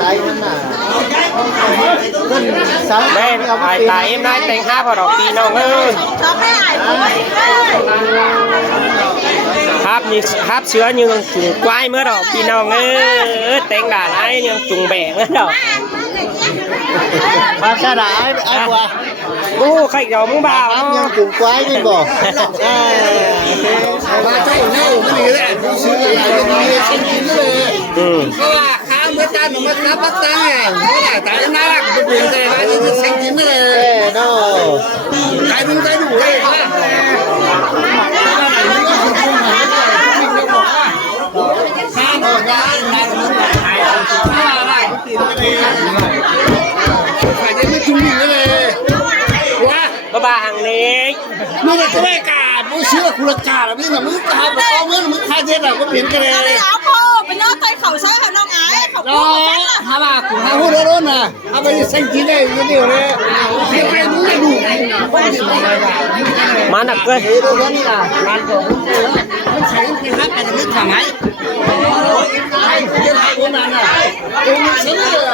ตายมันน่ะแม่ไอ้ตายเอ็มได้แต่งห้าพอดอกปีน้องเอ้ยครับเชื้อยังจุ่งควายเมื่อดอกปีน้องเอ้ยแต่งด่าไรยังจุ่งแบ่งเมื่อดอกมาชาดาไอ้บัวโอ้ใครเดี๋ยวมึงบ่าวยังจุ่มควายนี่บอกมาเจ้าหน้ามันนี่แหละซื้ออะไรนี่เช่นกินเลยเพราะว่าข้าวเมื่อจานมันข้าวปักตังไงเพราะว่าแต่น่ารักเป็นเรื่องแต่ว่าจะเช่นกินเลยเนาะใจมึงใจดูเลยบ้าหังเล็กมึงจะไม่กล้ามึงเชื่อคุณกล้าหรือมึงมึงกล้าแบบต้องมึงฆ่าเจ๊หรอก็เปลี่ยนกันเลยแล้วพ่อเป็นน้องไตเขาใช่ค่ะน้องไอ้เขาพูดกันนะฮะบ้าคุณฮะพูดร้อนนะฮะไปเซ็งกินได้ยังเดียวเลยเซ็งไปมึงไม่ดูมาหนักเลยดูแล้วนี่ล่ะมันก็มันใช้เป็นฮักกันนึกทำไมไอ้เจ๊ไอ้คนนั้นน่ะกูมันเชื่อ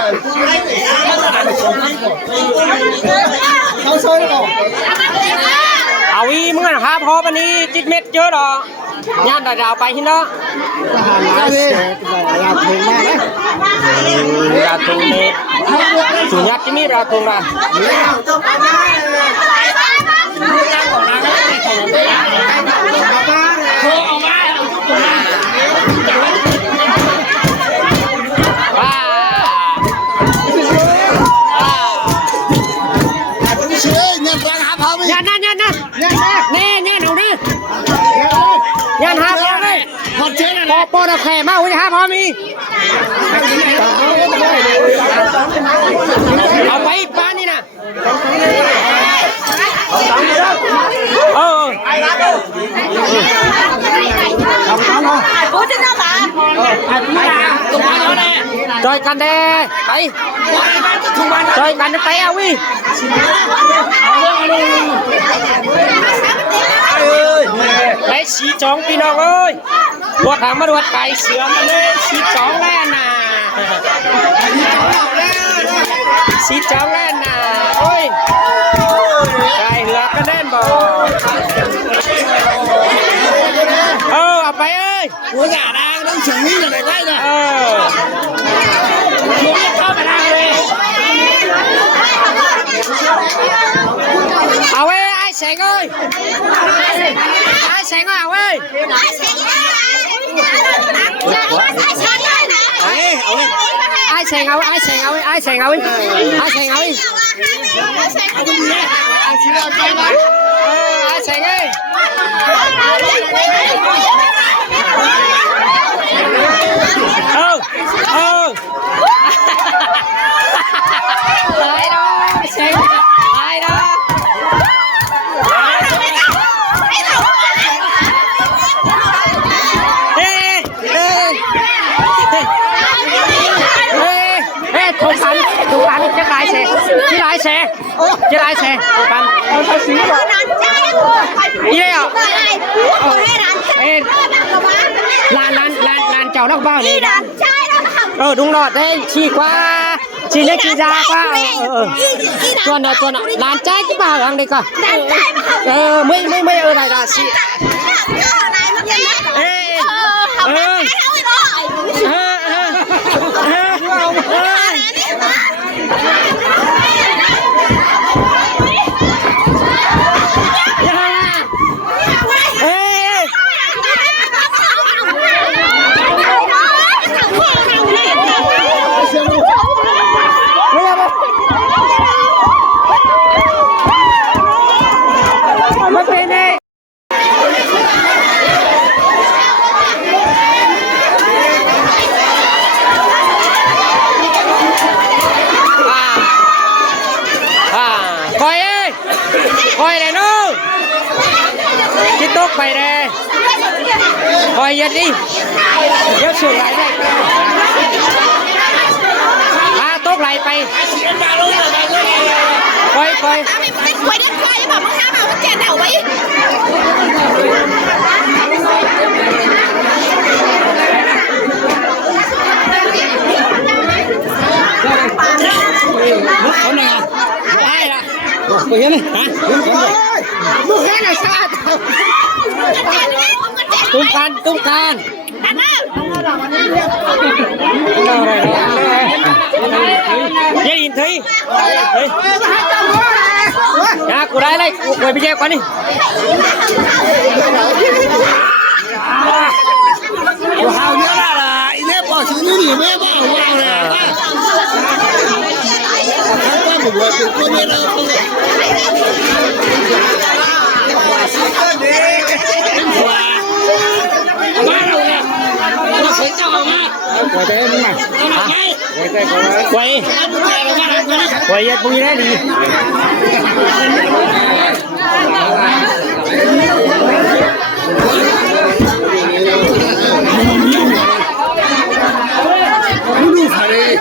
เขาโซ่หรอเอาวีมึงอ่ะครับพอวันนี้จิตเม็ดเยอะดอกย่านดาวไปที่เนาะยาทงมากนะยาทงนี่สุญญาติมียาทงละยันนั่นยันนั่นแน่แน่หนูนี่ยันหาพอเลยพอเราแข่มาอุ้ยหาพอมีเอาไปป้านี่นะจอยกันเด้ไปจอยกันไปเอาวิไปสีจองพี่น้องเอ้ยบวชถามมาบวชไก่เสือมาเลยสีจองแล้วนะสีจองแล้วนะโอ้ยไก่เหลือก็แน่นบ่เอาไปเอ้ยหัวหน้าดังต้องเสียงนี้อะไรได้นะมึงจะเข้าไปได้เลยเอาเว้ยไอ้แสงเอ้ยไอ้แสงเอาเว้ยไอ้แสงเอาไอ้แสงเอาไอ้แสงเอาไอ้แสงเอาไอ้แสงเอาไอ้แสงเอาไอ้แสงเอ้ยตายดอกเซ็งตายดอกเฮ้ถูกกันจะได้เสที่ได้เสจะได้เสถูกกันนี่เลยอ่ะลานเจ้านักบ้านนี่ดุงหลอดได้ชีกว่าชีเล็กชีดากว่าจวนลานใจกี่บ้าอังเด็กก็ไม่อะไรล่ะสิคอยเลยนู้คิดตกไปเลยคอยยัดดิเดี๋ยวสูงไหลได้ตกไหลไปคอยคอยเดินคอยแบบมึงห้ามเอาแกนเอาไว้ เห็นเลย ฮะ มึงเห็นไอ้ชาติ ตุ้มกันยัยอินทีเฮ้ยกูได้เลยกูไปเจ็บก่อนนี่กูหาวเยอะละอีเล็บบอกชื่อนี่แม่บ้าว้าวเลยทั้งบ้านผมเป็นคนไม่ได้มาเราเนี่ยเราเคยเจ้ามาไว้ใจมึงมาไว้ใจกูไว้ยัดปุยได้ดีดูขายเลย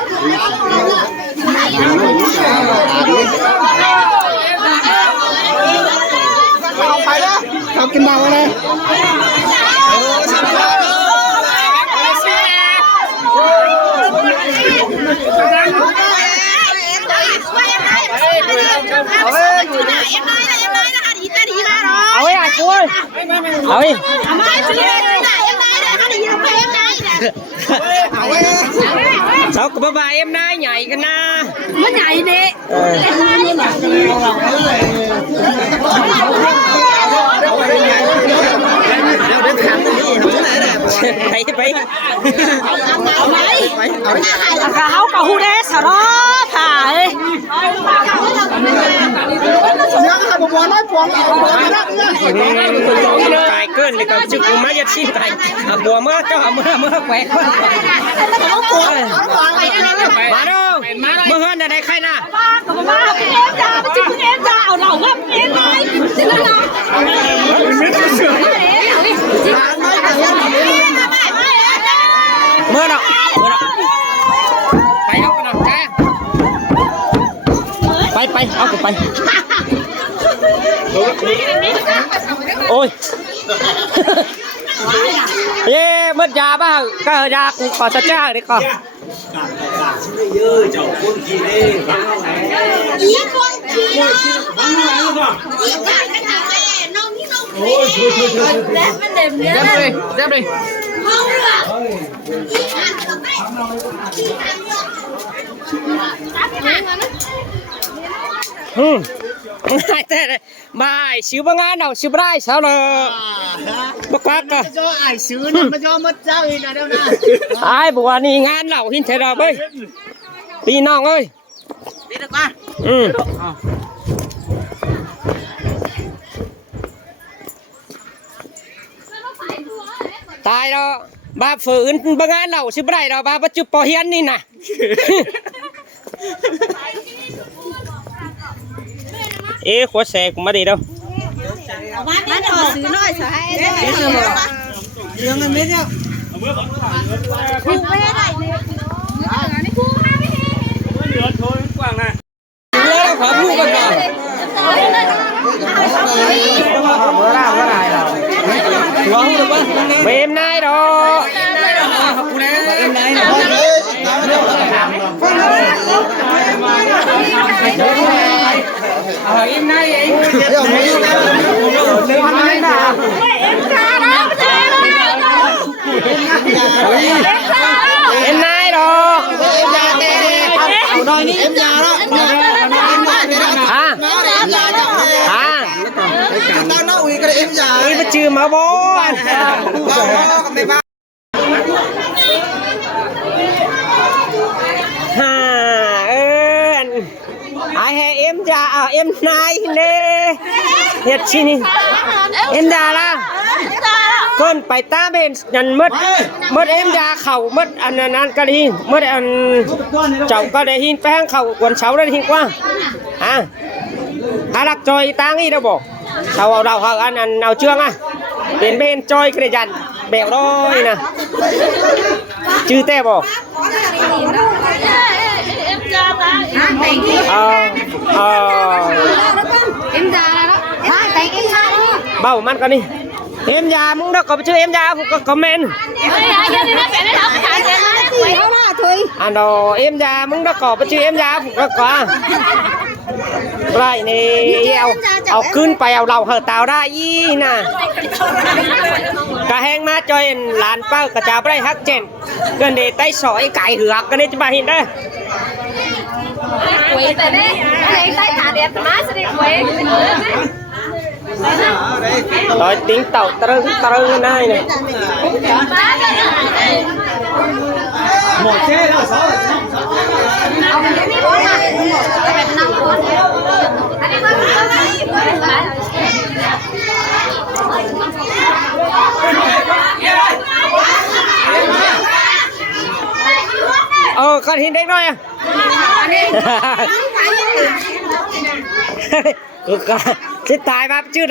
ไปแล้วทำกินเมาเลยเอาไว้อ่ะกูเอาไว้sao của bà em nay nhảy cái na nó nhảy đi thấy phải gáo cả hu đế sao đó thải cài cơn thì còn chụp má giật xin cài bùa mưa cho mưa khỏe mà đâu mưa hơn là đây khai nè em ra ở đầu gấp em nói mưa đâu phải đâu nào chaไปเอาไปโอ้ยเย่mất giàบ้างก็ยากูขอสัจจะดิก่อน ý con chị Dép đi hai thế này bài xíu băng ăn nào xíu brai sao là bất quá cả cho ai xứ nó mà cho mất giao gì nào đâu nè ai buồn đi ngán nào hin thế nào bây đi nong ơi đi được qua tài đó ba phượng băng ăn nào xíu brai đó ba bắt chụp bỏ hiên đi nè ê khóa xe cũng mất đi đâu bán đồ xứ nói sợ hay đường anh biết nhá khu vé này khu hai nhớ phải mua cái gì em nay đó em nay em nay em nay đó em già đó tao nói uy cái em già đi bắt chư mà bố ai hay em già em nay nè nhật chi em già la con phải ta bên nhận mất em già khẩu mất ăn cái đi mất ăn chồng có để hin phang khẩu quần sáu đây hin qua đặt chơi tang đi đâu bộ sau đầu họ ăn nào trương đến bên chơi cái dàn bèo đôi nè chư te bộ em ra ta em ra đó tại em ra đó bao mắt con đi em già muốn đó có chứ em già có comment anh đồ em già muốn đó có chứ em già có ไรนี่เอาขึ้นไปเอาเราเหอะเตาได้ยี่น่ะกะแหงมาจอยหลานเป้ากระจาไปฮักเจนเกินเดไต้สอยไก่เหือกกันนี่จะมาเห็นได้ต่อยติ้งเต่าตรึงนั่นเนี่ยหมดเจ๊แล้วสอกันหินเด็กน้อยอ่ะคือก็จะตายมาชื่อ